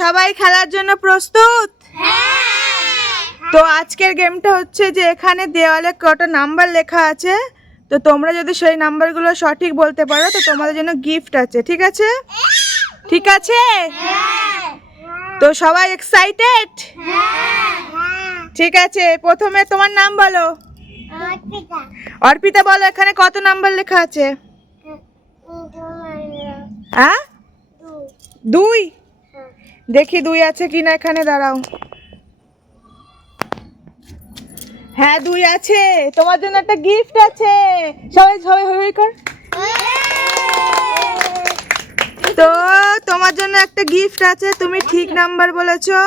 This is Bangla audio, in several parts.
সবাই খেলার জন্য প্রস্তুত? তো আজকের গেমটা হচ্ছে যে এখানে দেওয়ালে কটা নাম্বার লেখা আছে, তো তোমরা যদি সেই নাম্বারগুলো সঠিক বলতে পারো তো তোমাদের জন্য গিফট আছে। ঠিক আছে? ঠিক আছে? তো সবাই এক্সাইটেড? ঠিক আছে, প্রথমে তোমার নাম বলো। অর্পিতা বলো, এখানে কত নাম্বার লেখা আছে? হ্যাঁ, 2। দেখি 2 আছে কিনা এখানে, দাঁড়াও। হ্যাঁ 2 আছে, তোমার জন্য একটা গিফট আছে। সবাই সবাই হই হই কর। তো তোমার জন্য একটা গিফট আছে, তুমি ঠিক নাম্বার বলেছো।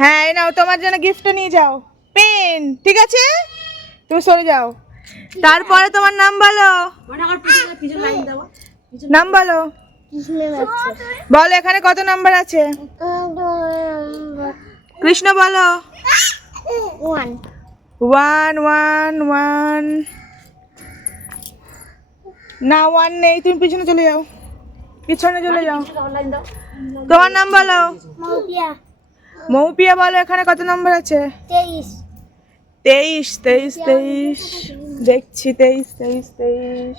হ্যাঁ এই নাও, তোমার জন্য গিফটটা নিয়ে যাও, পেন। ঠিক আছে, তুমি সরে যাও। তারপরে তোমার নাম বলো। নাম বলো। বলো এখানে কত নাম্বার আছে? কৃষ্ণ বলো। 1 1 1 1 না 1 নেই, তুমি পিছনে চলে যাও, পিছনে চলে যাও। তোমার নাম বলো। মৌপিয়া বলো, এখানে কত নাম্বার আছে? 23 23 23 23 দেখছি 23 23 23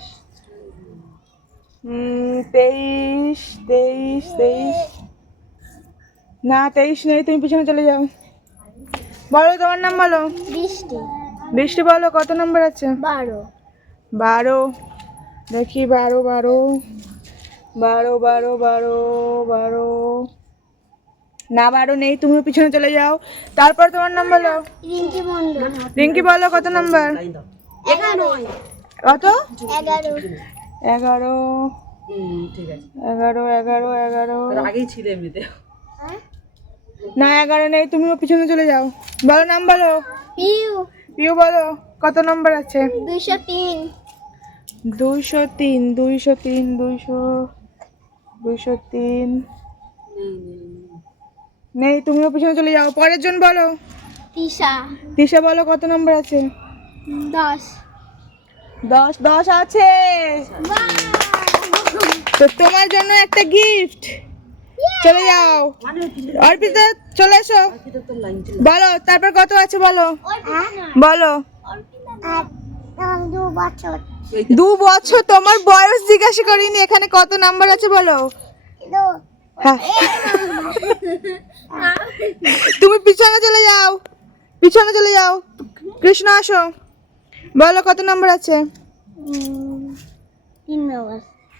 23 23 23 না 23 নেই, তুমি পিছনে চলে যাও। বলো তোমার নাম বলো। বৃষ্টি বৃষ্টি বলো, কত নাম্বার আছে? 12 12 দেখি 12 12 12 12 12 12 না 12 নেই, তুমিও পিছনে চলে যাও। তারপর তোমার নাম বলো। রিঙ্কি মন্ডল রিঙ্কি বলো, কত নাম্বার? 11 কত? 11 11 ঠিক আছে 11 11 11 আগেই ছিল এমনিতে। না 11 নেই, তুমিও পিছনে চলে যাও। বলো নাম বলো। পিউ পিউ বলো, কত নাম্বার আছে? 203 203 203 203 নেই, তুমিও পিছনে চলে যাও। পরের জন বলো। তিশা তিশা বলো, কত নাম্বার আছে? 10 10 10 আছে। তো তোমার জন্য একটা গিফট। চলে যাও। অর্পিতা চলে এসো। বলো তারপর কত আছে বলো। বলো। 2 বছর 2 বছর, তোমার বয়স জিজ্ঞাসা করিনি, এখানে কত নাম্বার আছে বলো। হ্যাঁ তুমি পিছনে চলে যাও, পিছনে চলে যাও। কৃষ্ণ আসো, বলো কত নাম্বার আছে? 3 নম্বর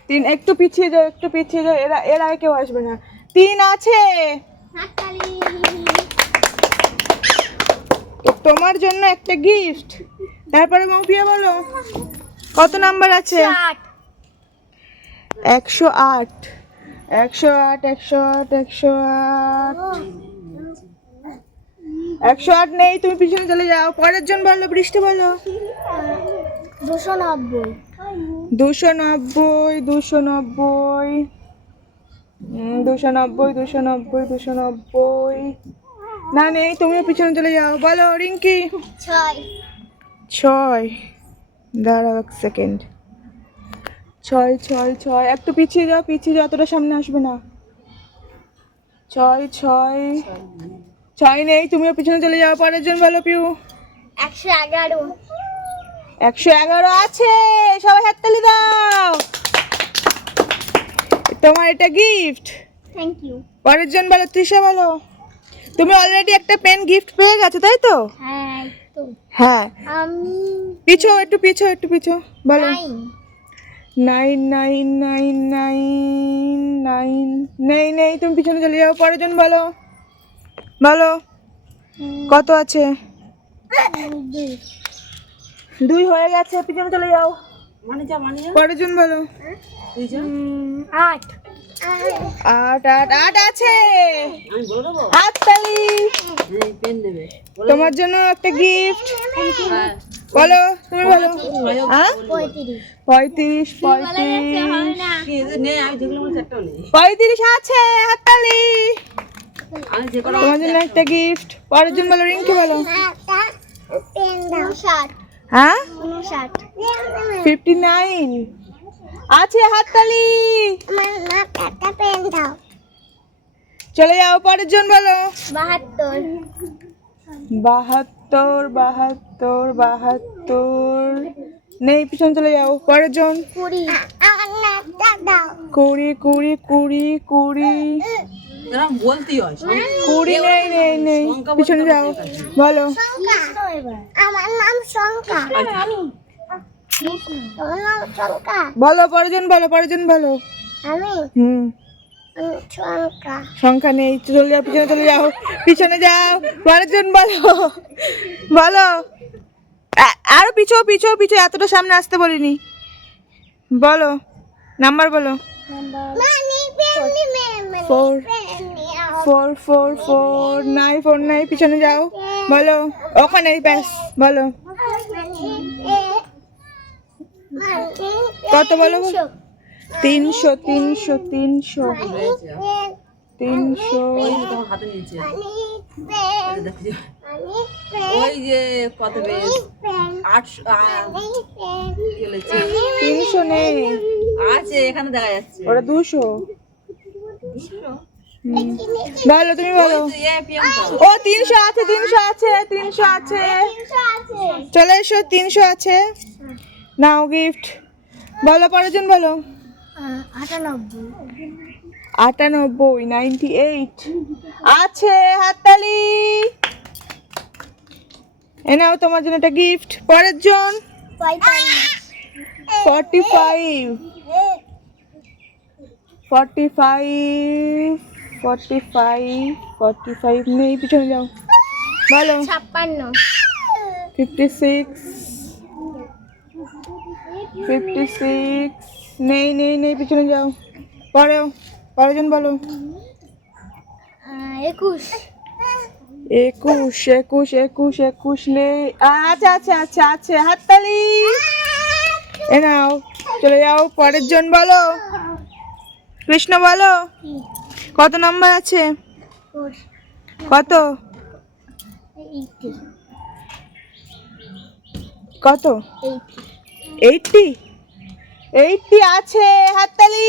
3। একটু পিছিয়ে যাও, একটু পিছিয়ে যাও, এর আগে কেউ আসবে না। 3 আছে। তো তোমার জন্য একটা গিফট। তারপরে মৌপিয়া বলো, কত নাম্বার আছে? 108 108 108 108 108 নেই, তুমি পিছনে চলে যাও। পরের জন বলো। বৃষ্টি বলো। 290 290 290 290 290 290 না নেই, তুমিও পিছনে চলে যাও। বলো রিঙ্কি। 6 দাঁড়াও 1 সেকেন্ড। 6 6 6 একটু পিছিয়ে যাও, পিছিয়ে যাও, অতটা সামনে আসবে না। 6 6 6 নেই, তুমিও পিছনে চলে যাও। পরের জন বলো। পিউ। 111 111 আছে। সবাই হাততালি দাও, তোমার এটা গিফট। থ্যাংক ইউ পরের জন বলো। তৃষা বলো, তুমি অলরেডি একটা পেন গিফট পেয়ে গেছো তাই তো? হ্যাঁ তো হ্যাঁ। আমি পিছো, একটু পিছো, একটু পিছো। বলো। 9 9 9 9 9 9 নেই নেই, তুমি পিছনে চলে যাও। পরের জন বলো। বলো কত আছে? 2 হয়ে গেছে, পিছনে চলে যাও। পরের জন বলো। 8 8 8 8 আছে। হাততালি। তোমার জন্য একটা গিফট। বলো তুমি বলো। হ্যাঁ 35 35 আছে। হাততালি। তোমার জন্য একটা গিফট। পরের জন বলো। রিঙ্কি বলো। 59 হ্যাঁ 59 59 আছে। হাততালি। আমার একটা পেন দাও চলে যাও, পরের জন বলো। 72 72 72 72 নেই, পিছনে চলে যাও, পরের জন। 20 আমার নামটা দাও 20 20 20 20 এরকম বলতেই হয় 20 নেই নেই নেই, পিছনে যাও, বলো। আমার নাম শঙ্কা তোমার নাম শঙ্কা বলো, পরের জন বলো, পরের জন বলো। আমি শঙ্কা সংখ্যা নেই, চলে যাও, পিছনে চলে যাও, পিছনে যাও, পরের জন বলো। বলো, আরো পিছো পিছো পিছো, এতটা সামনে আসতে বলিনি। বলো, নাম্বার বলো। মানি পেনি মেমনি 4 পেনি 4 4 4 9 4 9, পিছনে যাও, বলো। ওখানে ব্যাস, বলো। কত বলো? 300 300 300 300 ওই যে তোমার হাতে নিচে এই যে দেখো যে, ওই যে কত বেশ 800 চলেছে 300 নেই, আছে এখানে দেখা যাচ্ছে ওটা 200। বলো, তুমি বলো। প্রিয়াঙ্কা ও 300 আছে, 300 আছে, 300 আছে, চলে এসো, 300 আছে, নাও গিফট। বলো, পরের জন বলো। 98 98 আছে, হাততালি। এ নাও তোমার জন্য একটা গিফট। পরের জন 45 45 45 45 নেই, পিছনে যাও, বলো। 56 56 56 নেই নেই নেই, পিছনে যাও, পরেও, পরের জন বলো। 21 21 21 21 21 নেই, আচ্ছা আচ্ছা আচ্ছা আছে, হাততালি। এ নাও, চলে যাও, পরের জন বলো। কৃষ্ণ বলো, কত নাম্বার আছে? কত 80 কত? 80 80 আছে, হাততালি।